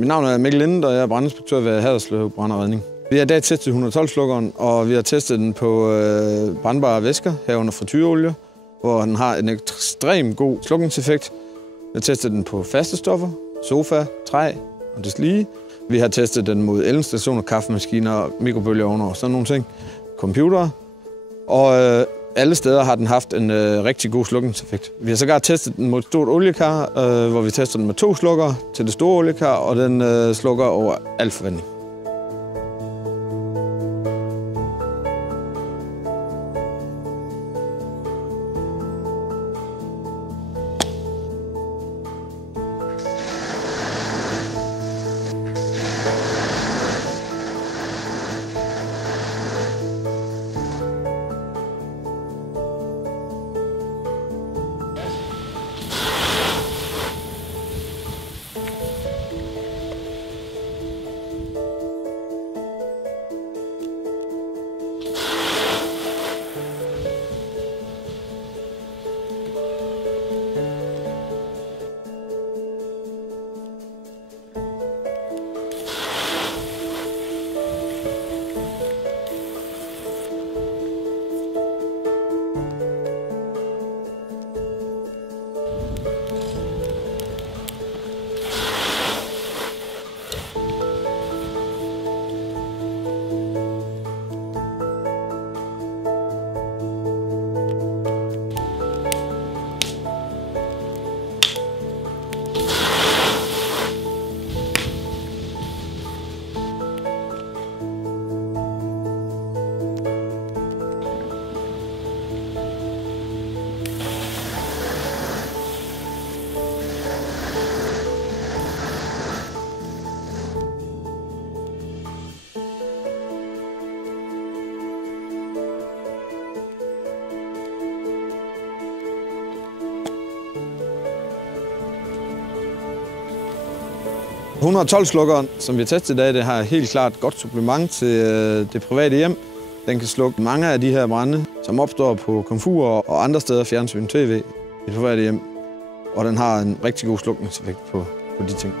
Mit navn er Mikkel Linde, og jeg er brandinspektør ved Haderslev Brand og Redning. Vi har i dag testet 112-slukkeren, og vi har testet den på brandbare væsker, herunder frityreolie, hvor den har en ekstremt god slukningseffekt. Vi har testet den på faste stoffer, sofa, træ og deslige. Vi har testet den mod elinstallationer, kaffemaskiner, mikrobølgeovne og sådan nogle ting. Computere. Og alle steder har den haft en rigtig god slukningseffekt. Vi har sågar testet den mod et stort oliekar, hvor vi tester den med 2 slukkere til det store oliekar, og den slukker over al forventning. – 112-slukkeren, som vi har testet i dag, det har helt klart et godt supplement til det private hjem. Den kan slukke mange af de her brande, som opstår på komfurer og andre steder, fjernsyn, tv, i det private hjem. Og den har en rigtig god slukningseffekt på de ting.